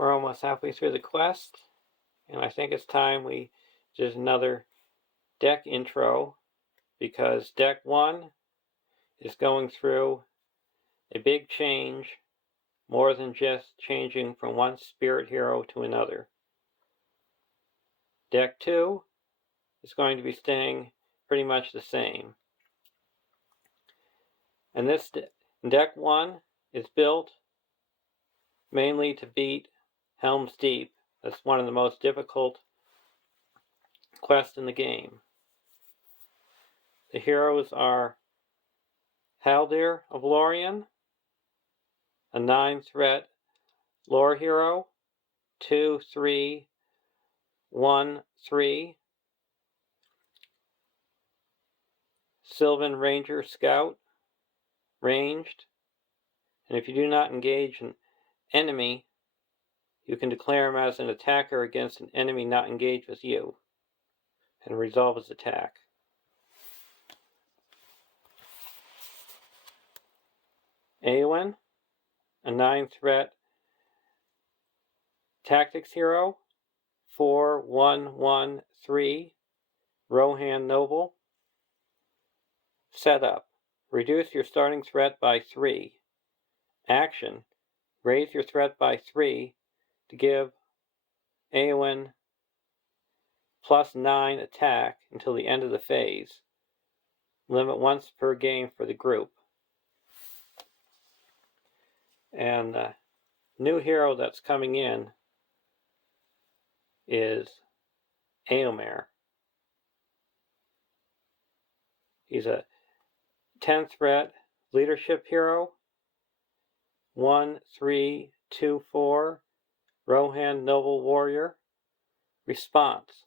We're almost halfway through the quest, and I think it's time we did another deck intro, because deck 1 is going through a big change, more than just changing from one spirit hero to another. Deck 2 is going to be staying pretty much the same. And this deck 1 is built mainly to beat Helms Deep. That's one of the most difficult quests in the game. The heroes are Haldir of Lorien, a 9-threat lore hero, 2/3/1/3, Sylvan Ranger Scout, ranged, and if you do not engage an enemy, you can declare him as an attacker against an enemy not engaged with you, and resolve his attack. Eowyn, a 9-threat tactics hero, 4/1/1/3, Rohan Noble. Setup: reduce your starting threat by 3. Action: raise your threat by 3 to give Eowyn +9 attack until the end of the phase. Limit once per game for the group. And the new hero that's coming in is Eomer. He's a 10-threat leadership hero, 1/3/2/4, Rohan Noble Warrior. Response: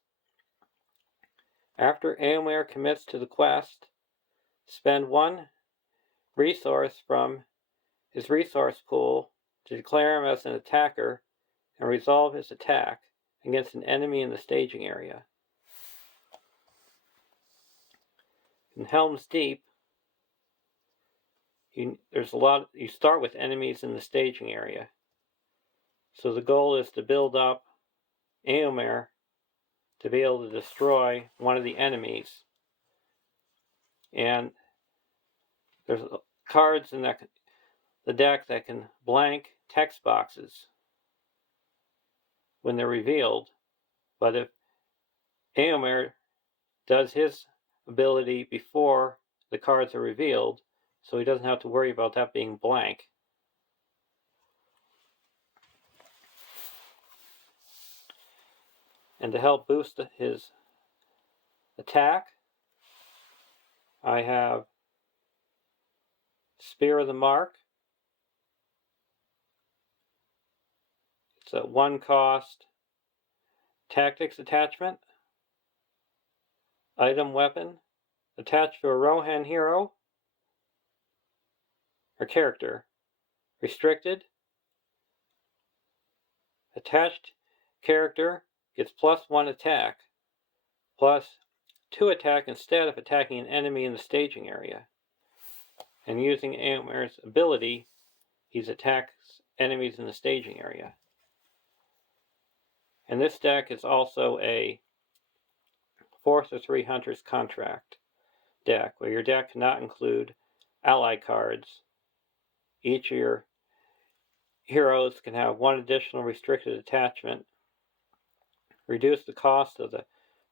after Eomer commits to the quest, spend 1 resource from his resource pool to declare him as an attacker and resolve his attack against an enemy in the staging area. In Helms Deep, you start with enemies in the staging area. So the goal is to build up Eomer to be able to destroy one of the enemies. And there's cards in the deck that can blank text boxes when they're revealed. But if Eomer does his ability before the cards are revealed, so he doesn't have to worry about that being blank. And to help boost his attack, I have Spear of the Mark. It's a 1-cost tactics attachment. Item weapon attached to a Rohan hero or character. Restricted. Attached character gets +1 attack, +2 attack instead of attacking an enemy in the staging area. And using Eomer's ability, he attacks enemies in the staging area. And this deck is also a 4/3 Hunter's Contract deck, where your deck cannot include ally cards. Each of your heroes can have 1 additional restricted attachment. Reduce the cost of the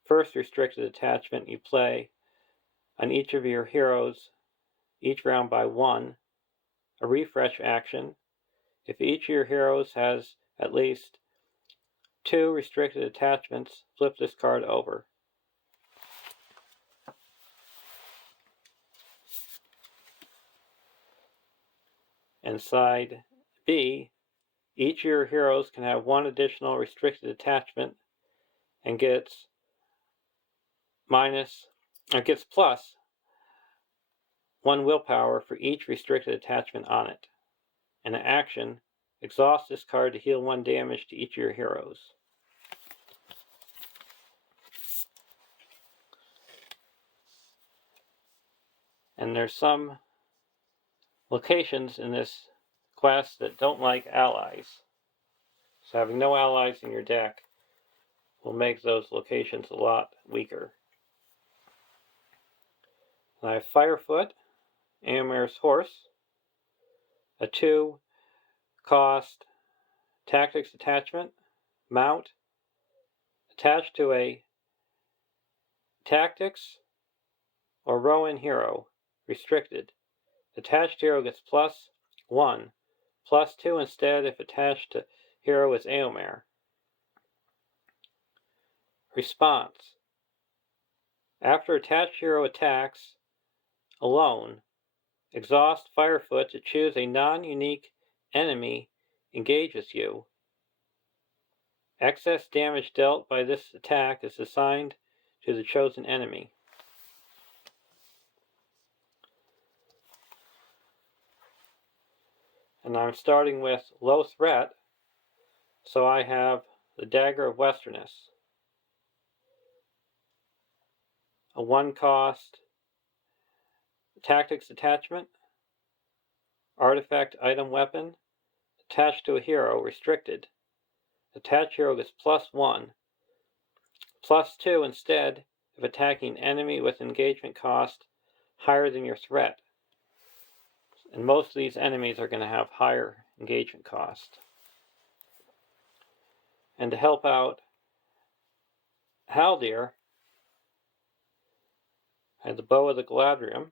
first restricted attachment you play on each of your heroes each round by 1. A refresh action: if each of your heroes has at least 2 restricted attachments, flip this card over. And side B, each of your heroes can have 1 additional restricted attachment and gets plus 1 willpower for each restricted attachment on it. And an action: exhaust this card to heal 1 damage to each of your heroes. And there's some locations in this quest that don't like allies. So having no allies in your deck will make those locations a lot weaker. I have Firefoot, Eomer's Horse, a 2-cost tactics attachment, mount, attached to a tactics or Rowan hero, restricted. Attached hero gets +1, +2 instead if attached to hero is Eomer. Response. After attached hero attacks alone, exhaust Firefoot to choose a non-unique enemy engages you. Excess damage dealt by this attack is assigned to the chosen enemy. And I'm starting with low threat, so I have the Dagger of Westerness, a 1-cost tactics attachment, artifact item weapon, attached to a hero, restricted. Attached hero gets +1, +2 instead if attacking enemy with engagement cost higher than your threat. And most of these enemies are going to have higher engagement cost. And to help out Haldir, I have the Bow of the Galadriel,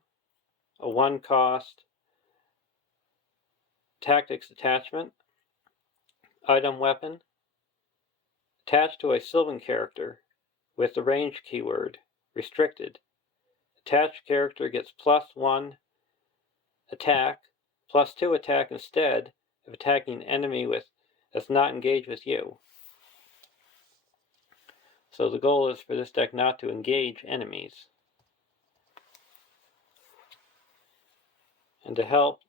a 1-cost tactics attachment, item weapon, attached to a Sylvan character with the range keyword, restricted. Attached character gets +1 attack, +2 attack instead if attacking enemy that's not engaged with you. So the goal is for this deck not to engage enemies. And to help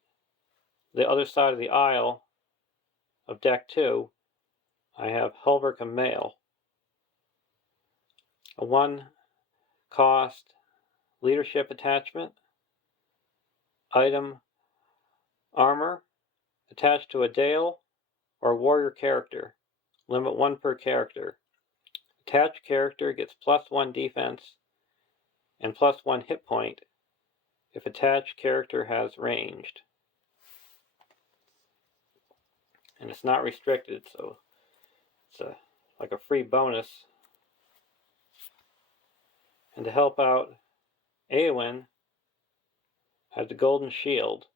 the other side of the aisle of deck 2, I have Hulverka Mail, a 1-cost leadership attachment, item armor, attached to a Dale or warrior character, limit 1 per character. Attached character gets +1 defense and +1 hit point if attached character has ranged. And it's not restricted, so it's like a free bonus. And to help out Eowyn, I have the Golden Shield,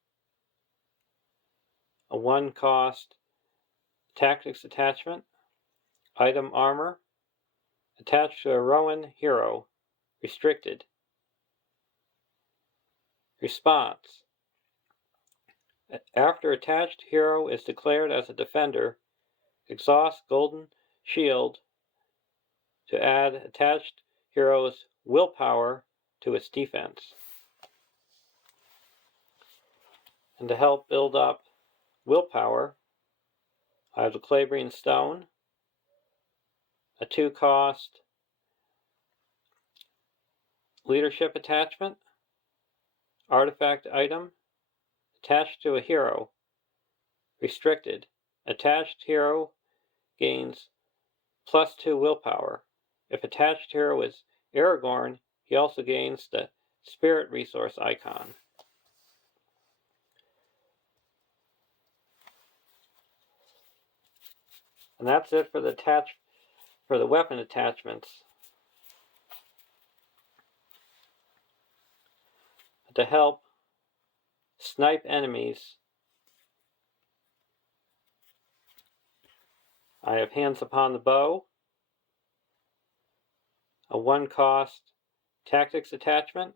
a 1-cost tactics attachment, item armor, attached to a Rowan hero, restricted. Response. After attached hero is declared as a defender, exhaust Golden Shield to add attached hero's willpower to its defense. And to help build up willpower, I have the Claiborne Stone, a 2-cost leadership attachment, artifact item, attached to a hero, restricted. Attached hero gains +2 willpower. If attached hero is Aragorn, he also gains the spirit resource icon. And that's it for the weapon attachments. To help snipe enemies, I have Hands Upon the Bow, a 1-cost tactics attachment,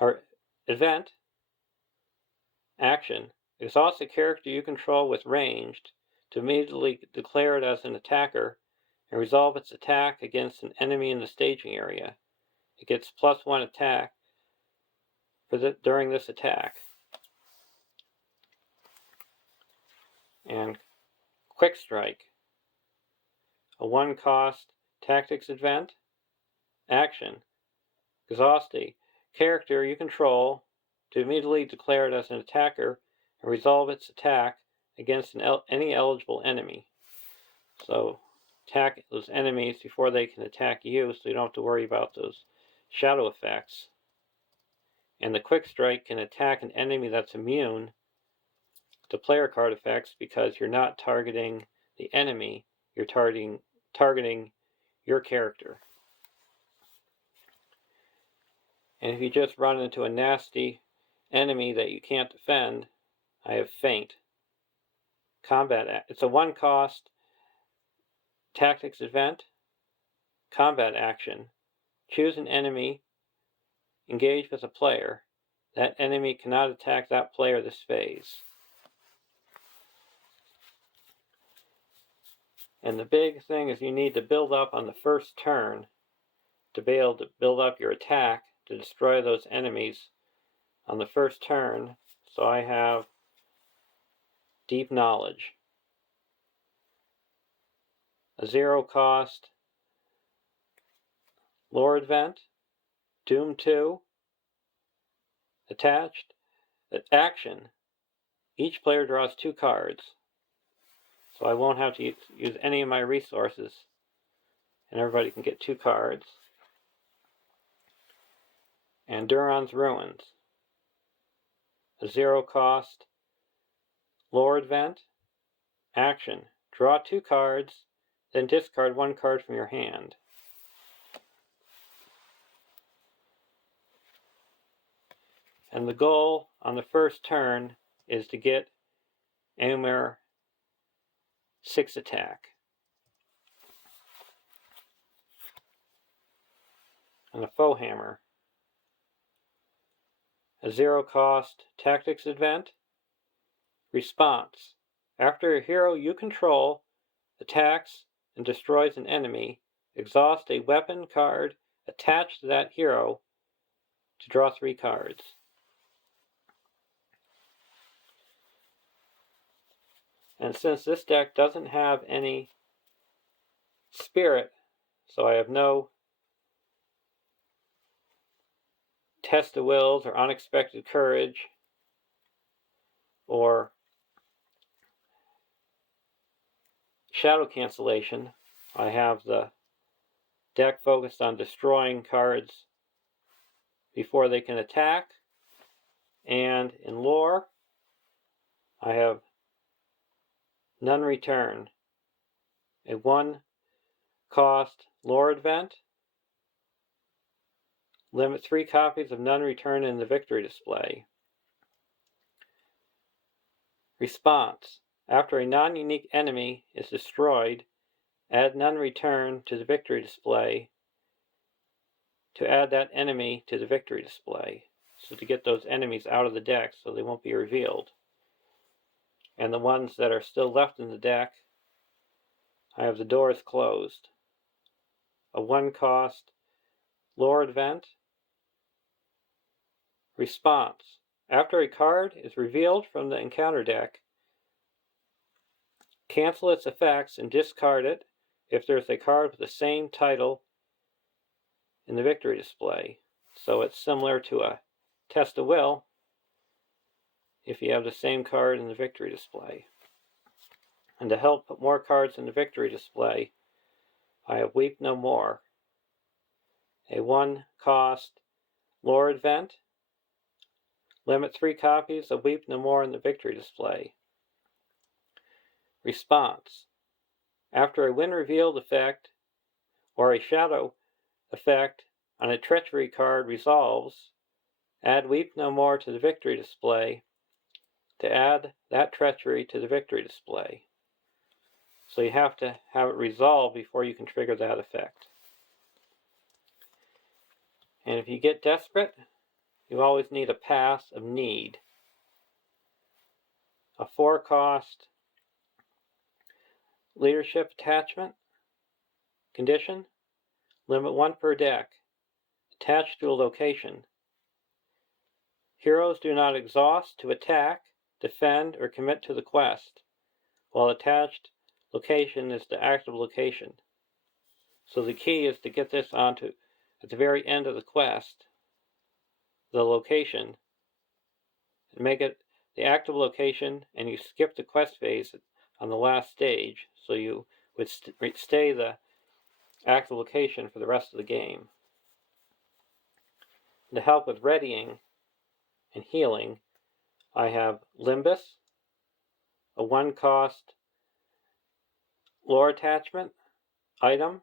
or event, action. Exhaust a character you control with ranged to immediately declare it as an attacker and resolve its attack against an enemy in the staging area. It gets +1 attack during this attack. And Quick Strike, a 1-cost tactics event, action. Exhaust a character you control to immediately declare it as an attacker and resolve its attack against any eligible enemy. So attack those enemies before they can attack you, so you don't have to worry about those shadow effects. And the quick strike can attack an enemy that's immune to player card effects because you're not targeting the enemy, you're targeting your character. And if you just run into a nasty enemy that you can't defend, I have Feint. Combat. It's a 1-cost tactics event. Combat action. Choose an enemy. Engage with a player. That enemy cannot attack that player this phase. And the big thing is you need to build up on the first turn to be able to build up your attack to destroy those enemies on the first turn. So I have Deep Knowledge. A 0-cost lore event. Doom 2. Attached. Action. Each player draws 2 cards. So I won't have to use any of my resources. And everybody can get 2 cards. And Duron's Ruins. A 0-cost lore event. Action. Draw 2 cards, then discard 1 card from your hand. And the goal on the first turn is to get Aemir 6 attack. And a Foe Hammer. A 0-cost tactics event. Response. After a hero you control attacks and destroys an enemy, exhaust a weapon card attached to that hero to draw 3 cards. And since this deck doesn't have any spirit, so I have no Test of Wills or Unexpected Courage or Shadow Cancellation, I have the deck focused on destroying cards before they can attack. And in lore, I have None Return, a 1-cost lore event. Limit 3 copies of None Return in the victory display. Response. After a non-unique enemy is destroyed, add None Return to the victory display to add that enemy to the victory display. So to get those enemies out of the deck so they won't be revealed. And the ones that are still left in the deck, I have the Doors Closed. A 1-cost lore event. Response. After a card is revealed from the encounter deck, cancel its effects and discard it if there's a card with the same title in the victory display. So it's similar to a Test of Will if you have the same card in the victory display. And to help put more cards in the victory display, I have Weep No More, a 1-cost lore event. Limit 3 copies of Weep No More in the victory display. Response. After a win revealed effect or a shadow effect on a treachery card resolves, add Weep No More to the victory display to add that treachery to the victory display. So you have to have it resolved before you can trigger that effect. And if you get desperate, you always need a Pass of Need. A 4-cost leadership attachment condition. Limit 1 per deck. Attached to a location. Heroes do not exhaust to attack, defend, or commit to the quest, while attached location is the active location. So the key is to get this onto, at the very end of the quest, the location, and make it the active location, and you skip the quest phase on the last stage, so you would stay the active location for the rest of the game. And to help with readying and healing, I have Limbus, a 1-cost lore attachment item.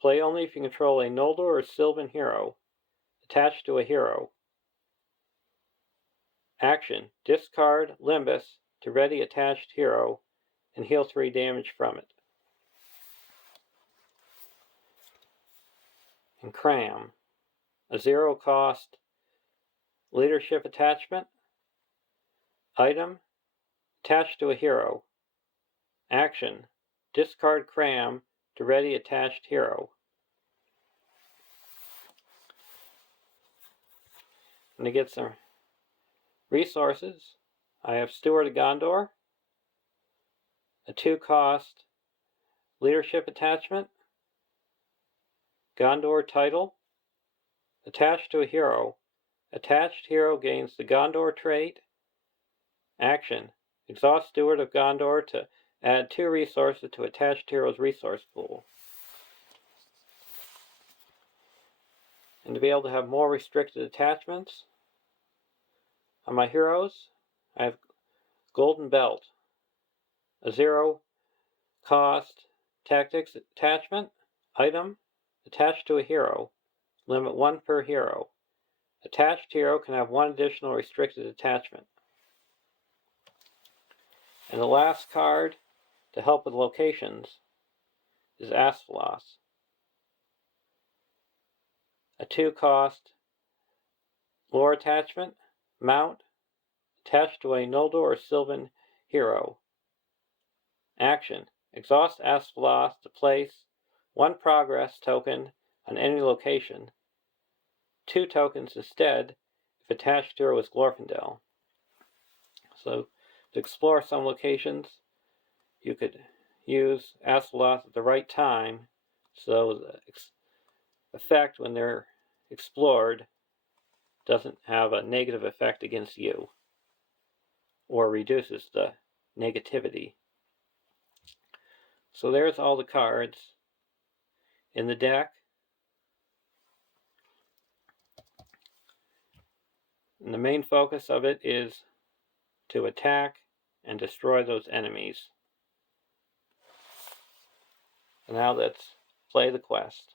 Play only if you control a Noldor or Sylvan hero attached to a hero. Action: discard Limbus to ready attached hero and heal 3 damage from it. And Cram, a 0-cost leadership attachment item attached to a hero. Action: discard Cram to ready attached hero. And to get some resources, I have Steward of Gondor, a 2-cost leadership attachment, Gondor title, attached to a hero. Attached hero gains the Gondor trait. Action: exhaust Steward of Gondor to add 2 resources to attached hero's resource pool. And to be able to have more restricted attachments, on my heroes, I have Golden Belt, a 0-cost tactics attachment item attached to a hero, limit 1 per hero. Attached hero can have 1 additional restricted attachment. And the last card to help with locations is Asphalos, a 2-cost lore attachment mount attached to a Noldor or Sylvan hero. Action: exhaust Asphalos to place 1 progress token on any location, 2 tokens instead if attached hero is Glorfindel. So to explore some locations, you could use Asphalos at the right time, so the effect when they're explored doesn't have a negative effect against you, or reduces the negativity. So there's all the cards in the deck. And the main focus of it is to attack and destroy those enemies. And now let's play the quest.